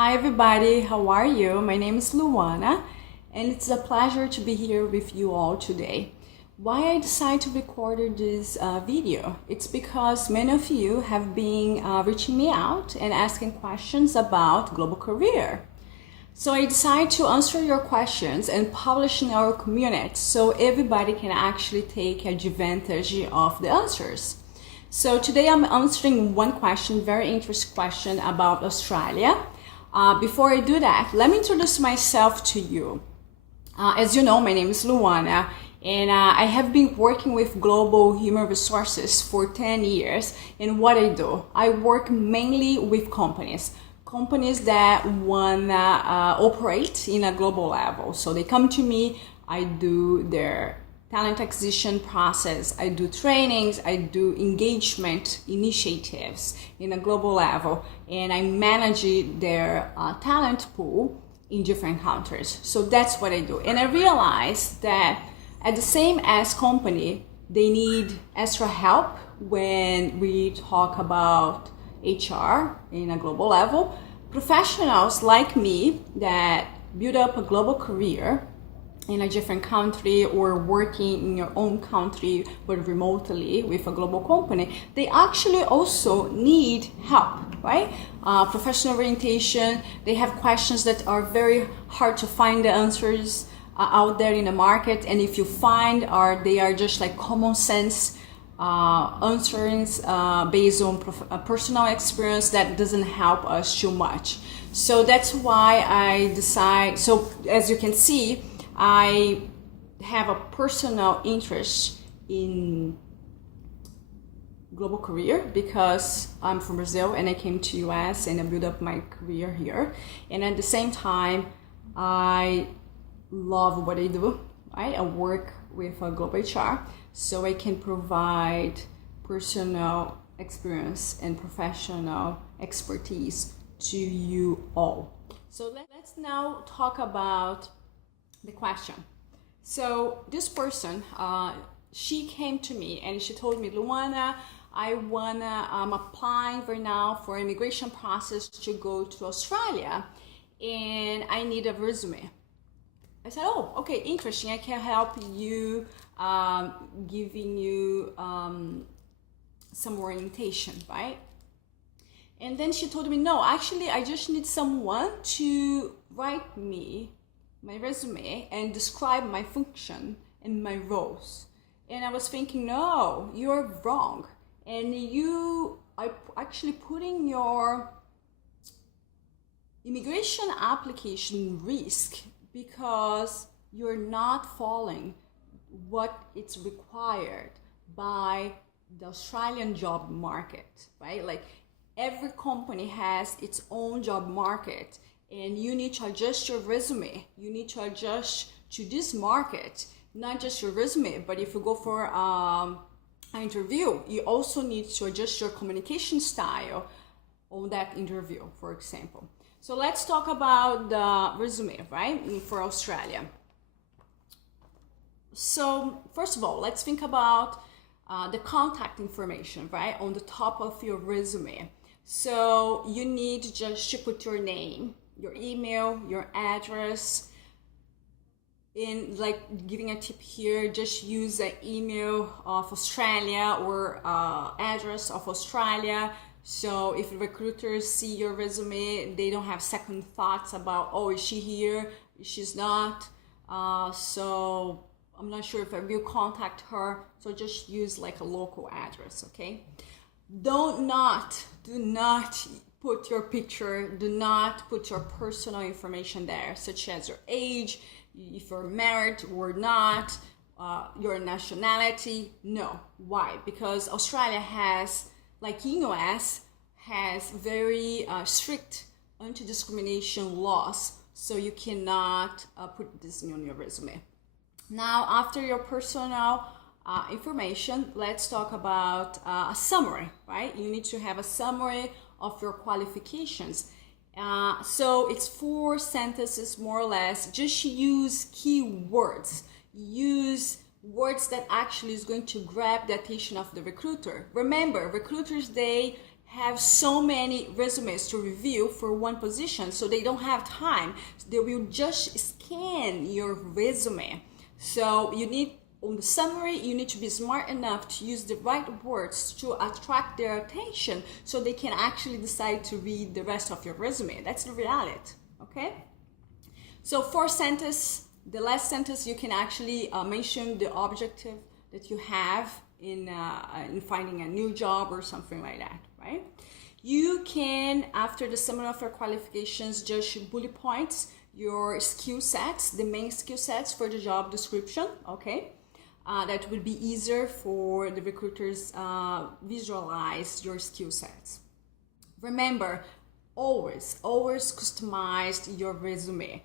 Hi everybody, how are you? My name is Luana and it's a pleasure to be here with you all today. Why I decided to record this video? It's because many of you have been reaching me out and asking questions about global career. So I decided to answer your questions and publish in our community so everybody can actually take advantage of the answers. So today I'm answering one question, very interesting question about Australia. Before I do that, let me introduce myself to you. As you know, my name is Luana, and I have been working with global human resources for 10 years. And what I do, I work mainly with companies that want to operate in a global level. So they come to me, I do their talent acquisition process, I do trainings, I do engagement initiatives in a global level, and I manage their talent pool in different countries. So that's what I do. And I realized that at the same as company, they need extra help when we talk about HR in a global level. Professionals like me that build up a global career in a different country or working in your own country but remotely with a global company, they actually also need help, right? Professional orientation, they have questions that are very hard to find the answers out there in the market, and if you find they are just like common sense answers based on personal experience that doesn't help us too much. So that's why I decide, so as you can see, I have a personal interest in global career because I'm from Brazil and I came to US and I built up my career here. And at the same time, I love what I do, right? I work with a global HR, so I can provide personal experience and professional expertise to you all. So let's now talk about the question. So this person, she came to me and she told me, Luana, I'm applying right now for immigration process to go to Australia and I need a resume. I said, oh, okay, interesting. I can help you, giving you some orientation, right? And then she told me, no, actually, I just need someone to write me my resume and describe my function and my roles. And I was thinking, no, you're wrong. And you are actually putting your immigration application risk because you're not following what it's required by the Australian job market, right? Like every company has its own job market, and you need to adjust your resume. You need to adjust to this market, not just your resume, but if you go for an interview, you also need to adjust your communication style on that interview, for example. So let's talk about the resume, right, for Australia. So first of all, let's think about the contact information, right, on the top of your resume. So you need just to put your name, your email, your address. In like giving a tip here, just use the email of Australia or address of Australia. So if recruiters see your resume, they don't have second thoughts about, oh, is she here? She's not. So I'm not sure if I will contact her. So just use like a local address, okay? Do not put your picture, do not put your personal information there, such as your age, if you're married or not, your nationality. No. Why? Because Australia has, like US, has very strict anti-discrimination laws, so you cannot put this on your resume. Now, after your personal information, let's talk about a summary, right? You need to have a summary of your qualifications. So it's 4 sentences more or less. Just use keywords. Use words that actually is going to grab the attention of the recruiter. Remember, recruiters, they have so many resumes to review for one position, so they don't have time. They will just scan your resume. So you need, on the summary, you need to be smart enough to use the right words to attract their attention so they can actually decide to read the rest of your resume. That's the reality, okay? So fourth sentence, the last sentence, you can actually mention the objective that you have in finding a new job or something like that, right? You can, after the summary of your qualifications, just bullet points your skill sets, the main skill sets for the job description, okay? That will be easier for the recruiters visualize your skill sets. Remember, always customize your resume.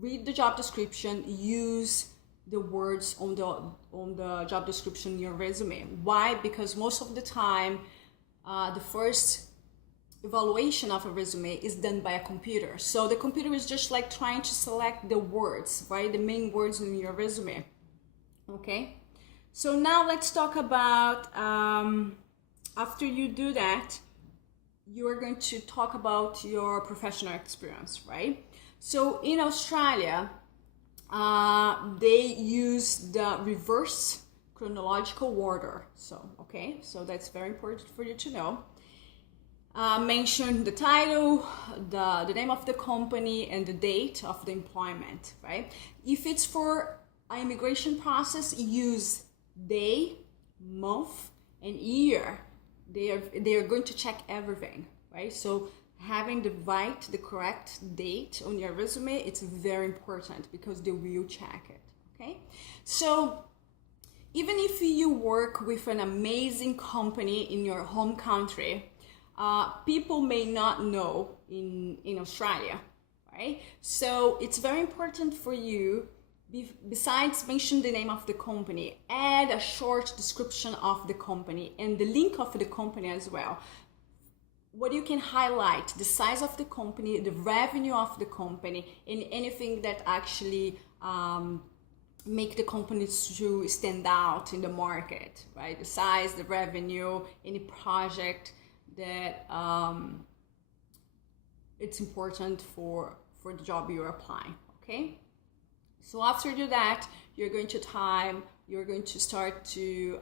Read the job description, use the words on the job description in your resume. Why? Because most of the time, the first evaluation of a resume is done by a computer. So the computer is just like trying to select the words, right? The main words in your resume. Okay. So now let's talk about, after you do that, you are going to talk about your professional experience, right? So in Australia, they use the reverse chronological order. So, okay, so that's very important for you to know. Mention the title, the name of the company, and the date of the employment, right? If it's for an immigration process, use day, month, and year. They are going to check everything, right? So having the correct date on your resume, it's very important because they will check it, okay? So even if you work with an amazing company in your home country, people may not know in Australia, right? So it's very important for you, besides mention the name of the company, add a short description of the company and the link of the company as well. What you can highlight, the size of the company, the revenue of the company, and anything that actually make the company to stand out in the market, right? The size, the revenue, any project that it's important for the job you're applying, okay? So after you do that, you're going to start to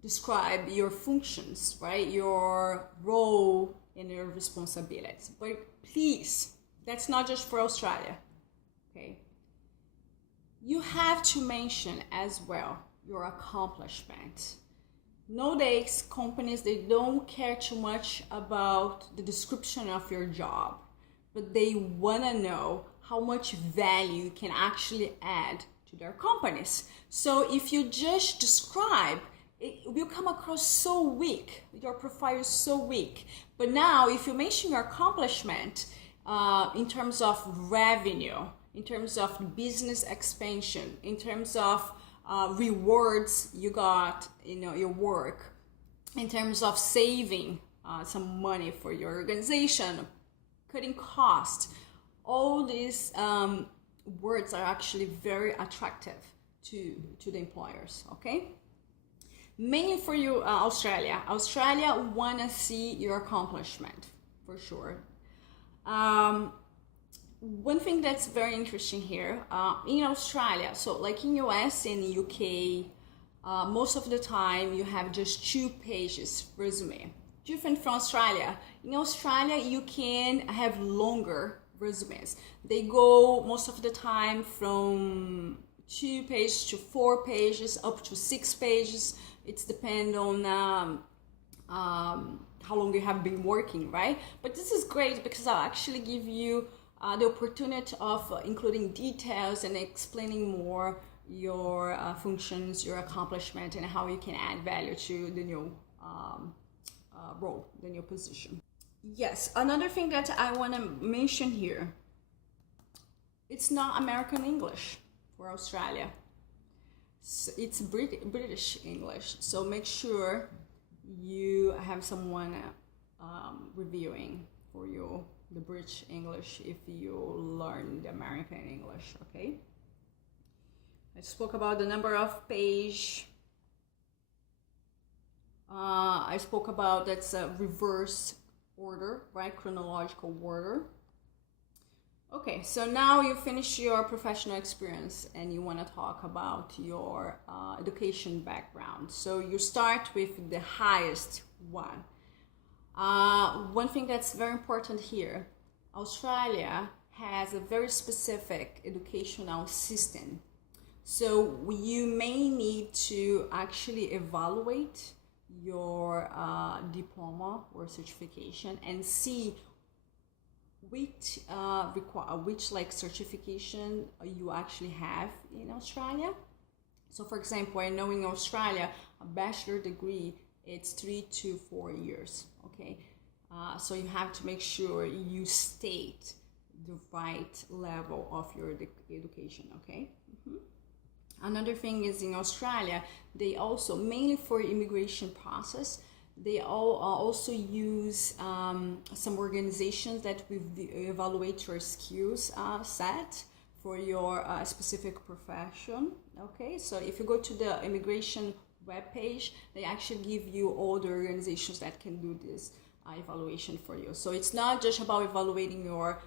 describe your functions, right? Your role and your responsibilities. But please, that's not just for Australia, okay? You have to mention as well your accomplishment. Nowadays, companies, they don't care too much about the description of your job, but they want to know how much value you can actually add to their companies. So if you just describe, it will come across so weak. Your profile is so weak. But now, if you mention your accomplishment in terms of revenue, in terms of business expansion, in terms of rewards you got, your work, in terms of saving some money for your organization, cutting costs, all these words are actually very attractive to the employers, okay? Mainly for you, Australia wanna see your accomplishment, for sure. One thing that's very interesting here, in Australia, so like in US and UK, most of the time you have just 2 pages resume. Different from Australia. In Australia, you can have longer resumes. They go most of the time from 2 pages to 4 pages, up to 6 pages. It's depend on how long you have been working, right? But this is great because I'll actually give you the opportunity of including details and explaining more your functions, your accomplishment, and how you can add value to the new role, the new position. Yes, another thing that I want to mention here, it's not American English for Australia. It's British English, so make sure you have someone reviewing for you the British English if you learn the American English, okay? I spoke about the number of page. I spoke about that's a reverse order, right? Chronological order. Okay, so now you finish your professional experience and you want to talk about your education background. So you start with the highest one. One thing that's very important here, Australia has a very specific educational system. So you may need to actually evaluate your diploma or certification and see which like certification you actually have in Australia. So for example, I know in Australia a bachelor degree it's 3 to 4 years. Okay, so you have to make sure you state the right level of your education. Okay. Another thing is in Australia, they also, mainly for immigration process, they also use some organizations that will evaluate your skills set for your specific profession. Okay, so if you go to the immigration webpage, they actually give you all the organizations that can do this evaluation for you. So it's not just about evaluating your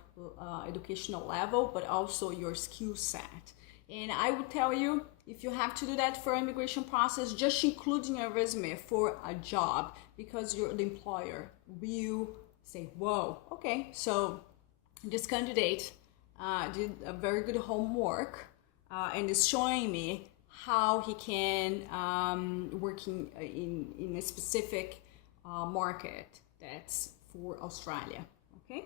educational level, but also your skill set. And I would tell you, if you have to do that for immigration process, just including your resume for a job, because the employer will say, whoa, okay, so this candidate did a very good homework and is showing me how he can work in a specific market that's for Australia, okay?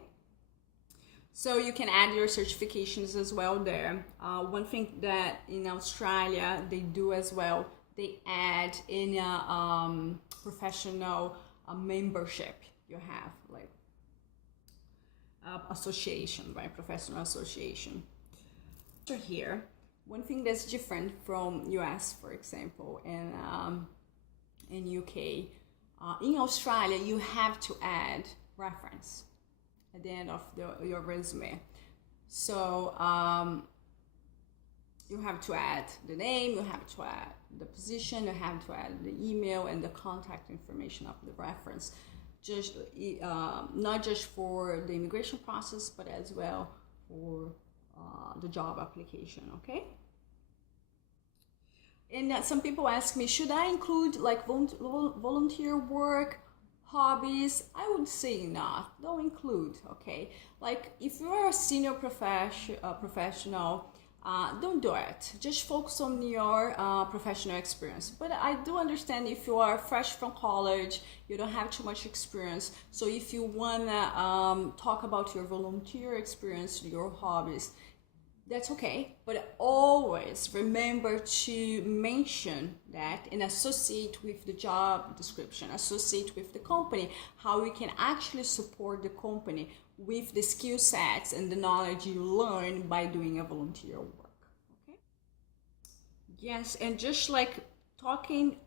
So you can add your certifications as well there. One thing that in Australia they do as well, they add in a professional membership you have, like association, right? Professional association. So here, one thing that's different from US, for example, and in UK, in Australia you have to add reference at the end of your resume. So you have to add the name, you have to add the position, you have to add the email and the contact information of the reference. Just not just for the immigration process, but as well for the job application, okay? And some people ask me, should I include like volunteer work, hobbies? I would say not. Don't include, okay? Like if you're a senior professional, don't do it. Just focus on your professional experience. But I do understand if you are fresh from college, you don't have too much experience. So if you wanna talk about your volunteer experience, your hobbies, that's okay, but always remember to mention that and associate with the job description, associate with the company, how you can actually support the company with the skill sets and the knowledge you learn by doing a volunteer work. Okay. Yes, and just like talking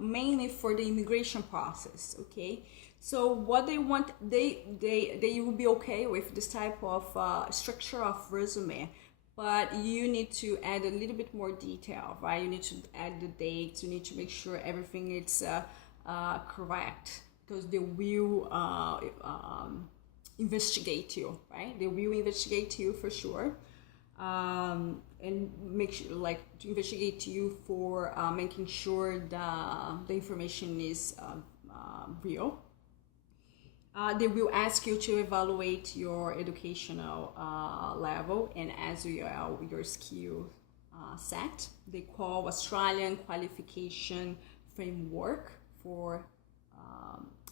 mainly for the immigration process, okay? So what they want, they will be okay with this type of structure of resume, but you need to add a little bit more detail, right? You need to add the dates, you need to make sure everything is correct, because they will investigate you, right? They will investigate you for sure. And make sure, like, to investigate you for making sure the information is real. They will ask you to evaluate your educational level and as well your skill set. They call Australian Qualification Framework for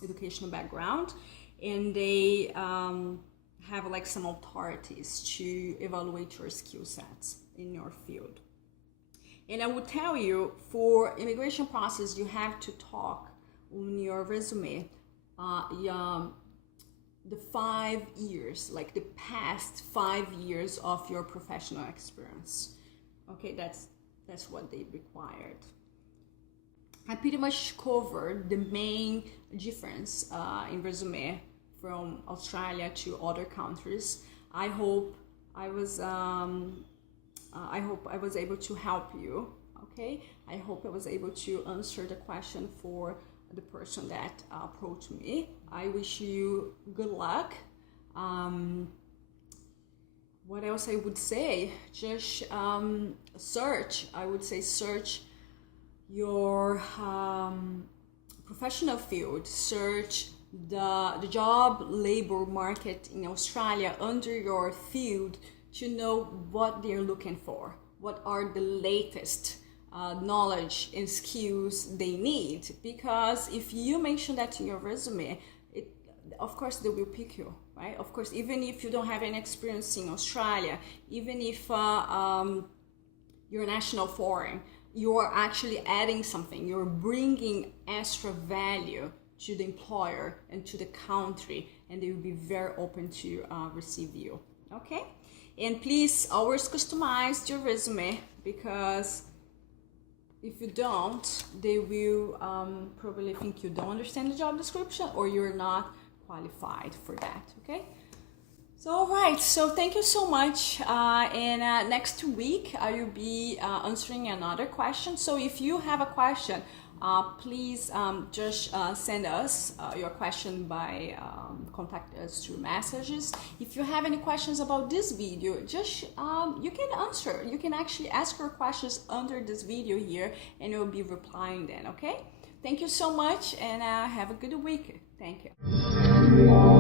educational background, and they have like some authorities to evaluate your skill sets in your field. And I would tell you, for immigration process, you have to talk on your resume the 5 years, like the past 5 years of your professional experience. Okay, that's what they required. I pretty much covered the main difference in resume from Australia to other countries. I hope I was able to help you. Okay, I hope I was able to answer the question for the person that approached me. I wish you good luck. What else I would say? Just search. I would say search your professional field. Search the job labor market in Australia under your field to know what they're looking for. What are the latest knowledge and skills they need? Because if you mention that in your resume, of course they will pick you, right? Of course, even if you don't have any experience in Australia, even if you're national foreign, you're actually adding something. You're bringing extra value to the employer and to the country, and they will be very open to receive you. Okay? And please always customize your resume, because if you don't, they will probably think you don't understand the job description or you're not qualified for that. Okay? So, all right. So thank you so much. And next week I will be answering another question. So if you have a question, please just send us your question by contact us through messages. If you have any questions about this video, just you can answer. You can actually ask your questions under this video here, and we'll be replying then. Okay? Thank you so much, and have a good week. Thank you.